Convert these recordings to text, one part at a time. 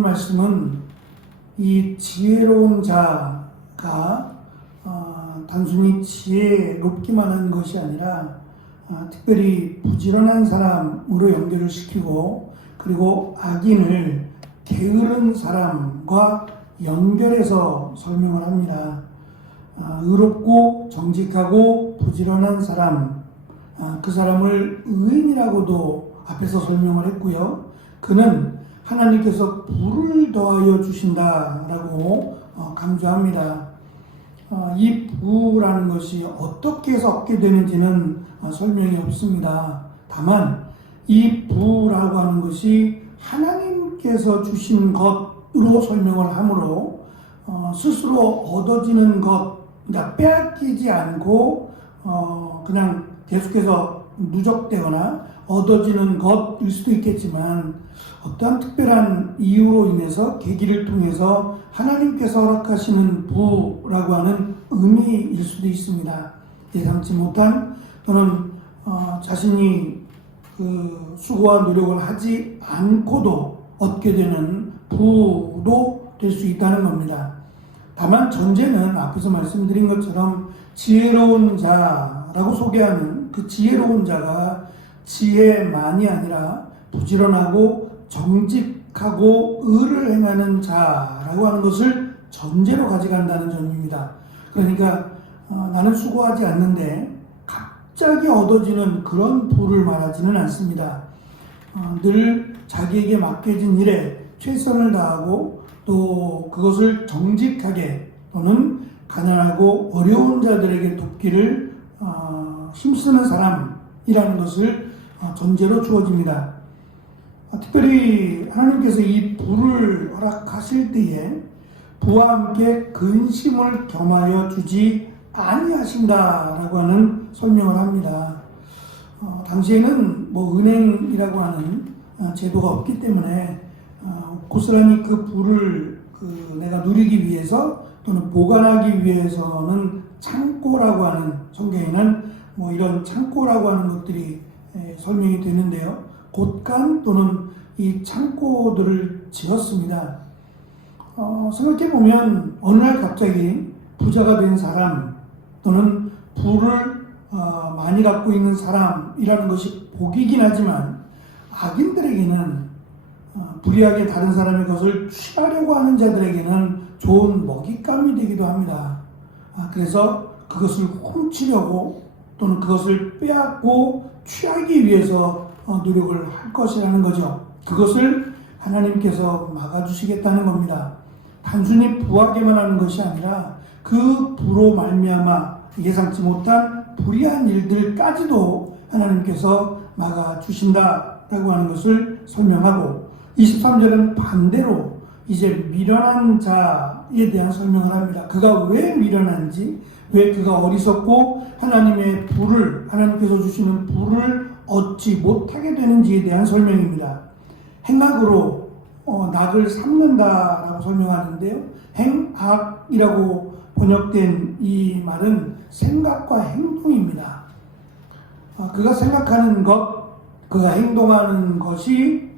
오늘 말씀은 이 지혜로운 자가 단순히 지혜롭기만 한 것이 아니라 특별히 부지런한 사람으로 연결을 시키고, 그리고 악인을 게으른 사람과 연결해서 설명을 합니다. 의롭고 정직하고 부지런한 사람, 그 사람을 의인이라고도 앞에서 설명을 했고요. 그는 하나님께서 부를 더하여 주신다라고 강조합니다. 이 부라는 것이 어떻게 해서 얻게 되는지는 설명이 없습니다. 다만 이 부라고 하는 것이 하나님께서 주신 것으로 설명을 하므로 스스로 얻어지는 것, 그러니까 빼앗기지 않고 그냥 계속해서 누적되거나 얻어지는 것일 수도 있겠지만, 어떠한 특별한 이유로 인해서 계기를 통해서 하나님께서 허락하시는 부라고 하는 의미일 수도 있습니다. 예상치 못한, 또는 자신이 그 수고와 노력을 하지 않고도 얻게 되는 부도 될 수 있다는 겁니다. 다만 전제는 앞에서 말씀드린 것처럼 지혜로운 자라고 소개하는 그 지혜로운 자가 지혜만이 아니라 부지런하고 정직하고 의를 행하는 자라고 하는 것을 전제로 가져간다는 점입니다. 그러니까 나는 수고하지 않는데 갑자기 얻어지는 그런 부를 말하지는 않습니다. 늘 자기에게 맡겨진 일에 최선을 다하고 또 그것을 정직하게, 또는 가난하고 어려운 자들에게 돕기를 힘쓰는 사람이라는 것을 전제로 주어집니다. 특별히 하나님께서 이 부를 허락하실 때에 부와 함께 근심을 겸하여 주지 아니하신다라고 하는 설명을 합니다. 당시에는 은행이라고 하는 제도가 없기 때문에 고스란히 그 부를 내가 누리기 위해서 또는 보관하기 위해서는 창고라고 하는, 성경에는 이런 창고라고 하는 것들이 설명이 되는데요. 곳간 또는 이 창고들을 지었습니다. 생각해보면 어느 날 갑자기 부자가 된 사람, 또는 부를 많이 갖고 있는 사람이라는 것이 복이긴 하지만, 악인들에게는 불의하게 다른 사람의 것을 취하려고 하는 자들에게는 좋은 먹잇감이 되기도 합니다. 그래서 그것을 훔치려고, 또는 그것을 빼앗고 취하기 위해서 노력을 할 것이라는 거죠. 그것을 하나님께서 막아주시겠다는 겁니다. 단순히 부하게만 하는 것이 아니라 그 부로 말미암아 예상치 못한 불의한 일들까지도 하나님께서 막아주신다라고 하는 것을 설명하고, 23절은 반대로 이제 미련한 자에 대한 설명을 합니다. 그가 왜 미련한지, 왜 그가 어리석고 하나님의 부를, 하나님께서 주시는 부를 얻지 못하게 되는지에 대한 설명입니다. 행악으로 낙을 삼는다라고 설명하는데요. 행악이라고 번역된 이 말은 생각과 행동입니다. 그가 생각하는 것, 그가 행동하는 것이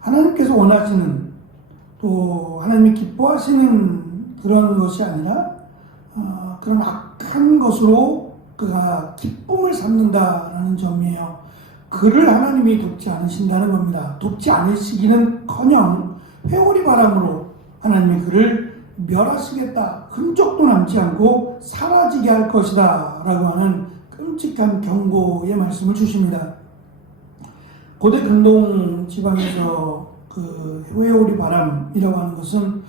하나님께서 원하시는, 또 하나님이 기뻐하시는 그런 것이 아니라 그런 악한 것으로 그가 기쁨을 삼는다라는 점이에요. 그를 하나님이 돕지 않으신다는 겁니다. 돕지 않으시기는커녕 회오리 바람으로 하나님이 그를 멸하시겠다, 흔적도 남지 않고 사라지게 할 것이다 라고 하는 끔찍한 경고의 말씀을 주십니다. 고대 근동 지방에서 그 회오리 바람이라고 하는 것은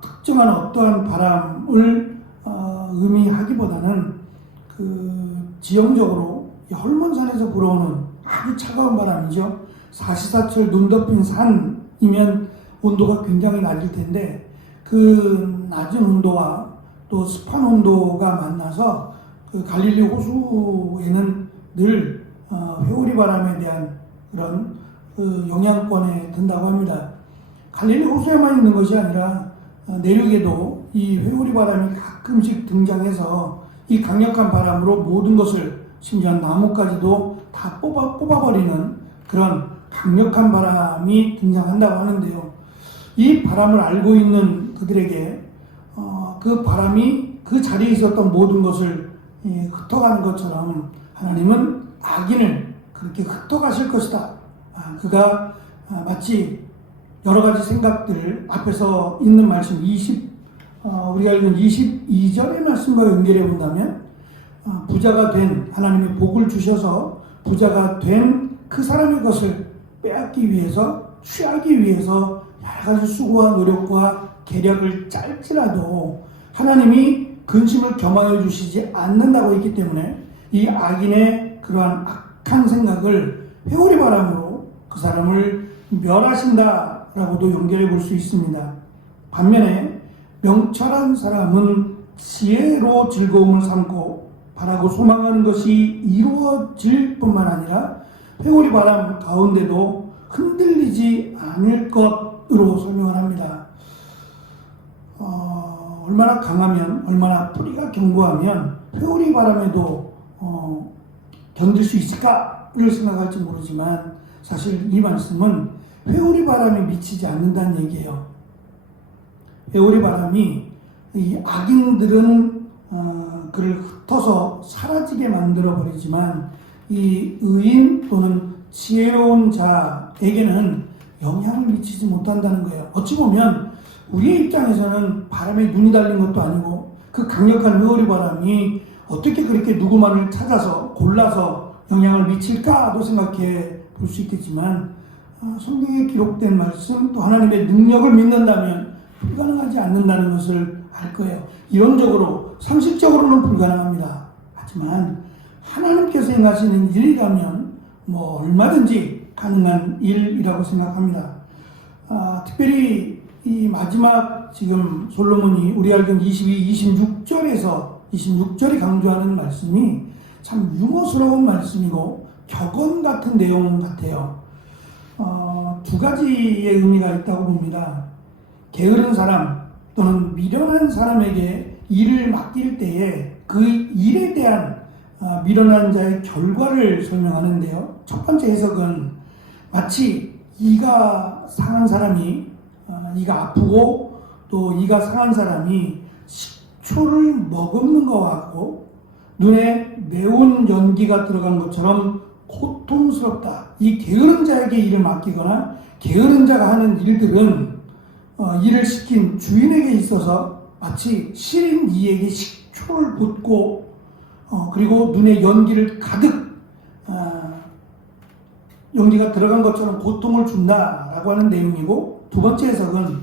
특정한 어떠한 바람을 의미하기보다는 그 지형적으로 헐몬산에서 불어오는 아주 차가운 바람이죠. 사시사철 눈 덮인 산이면 온도가 굉장히 낮을 텐데, 그 낮은 온도와 또 습한 온도가 만나서 그 갈릴리 호수에는 늘 회오리 바람에 대한 그런 그 영향권에 든다고 합니다. 갈릴리 호수에만 있는 것이 아니라 내륙에도 이 회오리 바람이 가끔씩 등장해서 이 강력한 바람으로 모든 것을, 심지어 나무까지도 다 뽑아버리는 그런 강력한 바람이 등장한다고 하는데요. 이 바람을 알고 있는 그들에게 그 바람이 그 자리에 있었던 모든 것을 흩어가는 것처럼 하나님은 악인을 그렇게 흩어가실 것이다. 그가 마치 여러 가지 생각들을 앞에서 있는 말씀 우리가 읽은 22절의 말씀과 연결해 본다면 부자가 된 하나님의 복을 주셔서 부자가 된 그 사람의 것을 빼앗기 위해서 취하기 위해서 여러 가지 수고와 노력과 계략을 짤지라도 하나님이 근심을 겸하여 주시지 않는다고 했기 때문에 이 악인의 그러한 악한 생각을 회오리 바람으로 그 사람을 멸하신다라고도 연결해 볼 수 있습니다. 반면에 명철한 사람은 지혜로 즐거움을 삼고 바라고 소망하는 것이 이루어질 뿐만 아니라 회오리 바람 가운데도 흔들리지 않을 것으로 설명을 합니다. 얼마나 강하면, 얼마나 뿌리가 견고하면 회오리 바람에도 견딜 수 있을까를 생각할지 모르지만 사실 이 말씀은 회오리 바람이 미치지 않는다는 얘기예요. 회오리 바람이 이 악인들은 그를 흩어서 사라지게 만들어 버리지만 이 의인 또는 지혜로운 자에게는 영향을 미치지 못한다는 거예요. 어찌 보면 우리의 입장에서는 바람에 눈이 달린 것도 아니고 그 강력한 회오리 바람이 어떻게 그렇게 누구만을 찾아서 골라서 영향을 미칠까도 생각해 볼 수 있겠지만 성경에 기록된 말씀 또 하나님의 능력을 믿는다면 불가능하지 않는다는 것을 알 거예요. 이론적으로 상식적으로는 불가능합니다. 하지만 하나님께서 행하시는 일이라면 얼마든지 가능한 일이라고 생각합니다. 특별히 이 마지막 지금 솔로몬이 우리 알던 26절이 강조하는 말씀이 참 유머스러운 말씀이고 격언 같은 내용 같아요. 두 가지의 의미가 있다고 봅니다. 게으른 사람 또는 미련한 사람에게 일을 맡길 때에 그 일에 대한 미련한 자의 결과를 설명하는데요. 첫 번째 해석은 마치 이가 상한 사람이 이가 아프고 또 이가 상한 사람이 식초를 머금는 것과 같고 눈에 매운 연기가 들어간 것처럼 고통스럽다. 이 게으른 자에게 일을 맡기거나 게으른 자가 하는 일들은 일을 시킨 주인에게 있어서 마치 시린 이에게 식초를 붓고 그리고 눈에 연기를 가득 연기가 들어간 것처럼 고통을 준다라고 하는 내용이고, 두 번째 해석은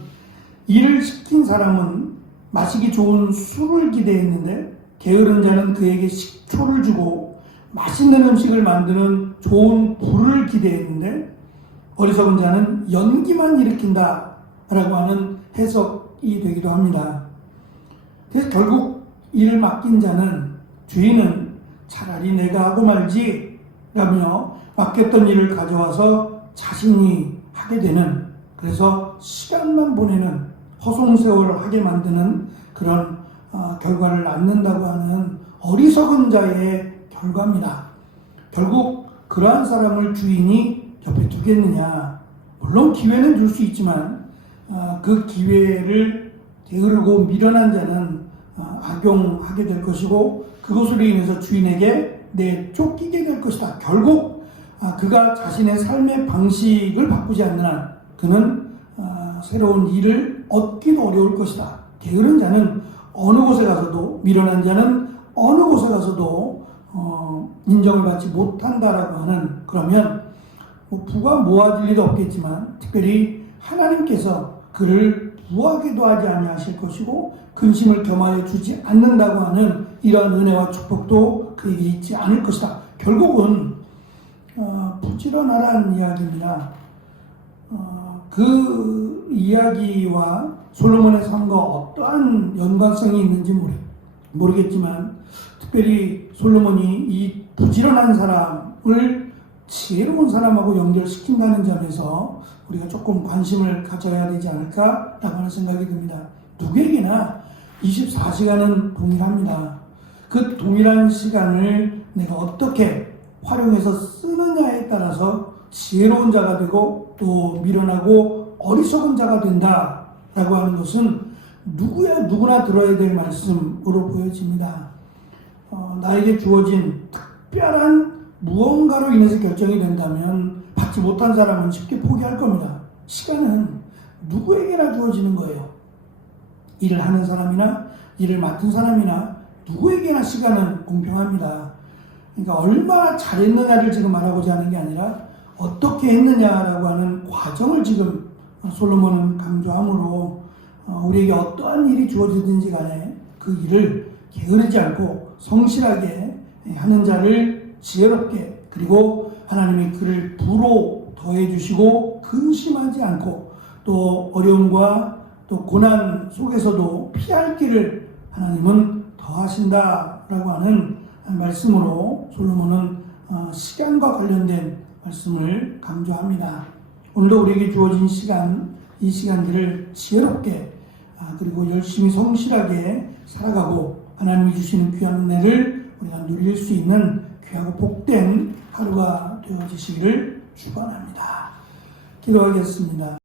일을 시킨 사람은 마시기 좋은 술을 기대했는데 게으른 자는 그에게 식초를 주고 맛있는 음식을 만드는 좋은 불을 기대했는데 어리석은 자는 연기만 일으킨다 라고 하는 해석이 되기도 합니다. 그래서 결국 일을 맡긴 자는 주인은 차라리 내가 하고 말지 라며 맡겼던 일을 가져와서 자신이 하게 되는, 그래서 시간만 보내는 허송세월을 하게 만드는 그런 결과를 낳는다고 하는 어리석은 자의 결과입니다. 결국 그러한 사람을 주인이 옆에 두겠느냐. 물론 기회는 줄 수 있지만 그 기회를 게으르고 미련한 자는 악용하게 될 것이고 그것으로 인해서 주인에게 내쫓기게 될 것이다. 결국 그가 자신의 삶의 방식을 바꾸지 않는 한 그는 새로운 일을 얻기도 어려울 것이다. 게으른 자는 어느 곳에 가서도, 미련한 자는 어느 곳에 가서도 인정을 받지 못한다라고 하는, 그러면 부가 모아질 일도 없겠지만 특별히 하나님께서 그를 부하게도 하지 아니하실 것이고 근심을 겸하여 주지 않는다고 하는 이러한 은혜와 축복도 그에게 있지 않을 것이다. 결국은 부지런하라는 이야기입니다. 그 이야기와 솔로몬의 삶과 어떠한 연관성이 있는지 모르겠지만 특별히 솔로몬이 이 부지런한 사람을 지혜로운 사람하고 연결시킨다는 점에서 우리가 조금 관심을 가져야 되지 않을까라고 하는 생각이 듭니다. 누구에게나 24시간은 동일합니다. 그 동일한 시간을 내가 어떻게 활용해서 쓰느냐에 따라서 지혜로운 자가 되고 또 미련하고 어리석은 자가 된다라고 하는 것은 누구나 들어야 될 말씀으로 보여집니다. 나에게 주어진 특별한 무언가로 인해서 결정이 된다면 받지 못한 사람은 쉽게 포기할 겁니다. 시간은 누구에게나 주어지는 거예요. 일을 하는 사람이나 일을 맡은 사람이나 누구에게나 시간은 공평합니다. 그러니까 얼마나 잘했느냐를 지금 말하고자 하는 게 아니라 어떻게 했느냐라고 하는 과정을 지금 솔로몬은 강조하므로 우리에게 어떠한 일이 주어지든지 간에 그 일을 게으르지 않고 성실하게 하는 자를 지혜롭게, 그리고 하나님이 그를 부로 더해 주시고 근심하지 않고 또 어려움과 또 고난 속에서도 피할 길을 하나님은 더하신다라고 하는 말씀으로 솔로몬은 시간과 관련된 말씀을 강조합니다. 오늘도 우리에게 주어진 시간, 이 시간들을 지혜롭게 그리고 열심히 성실하게 살아가고 하나님이 주시는 귀한 은혜를 우리가 누릴 수 있는 귀하고 복된 하루가 되어지시기를 축원합니다. 기도하겠습니다.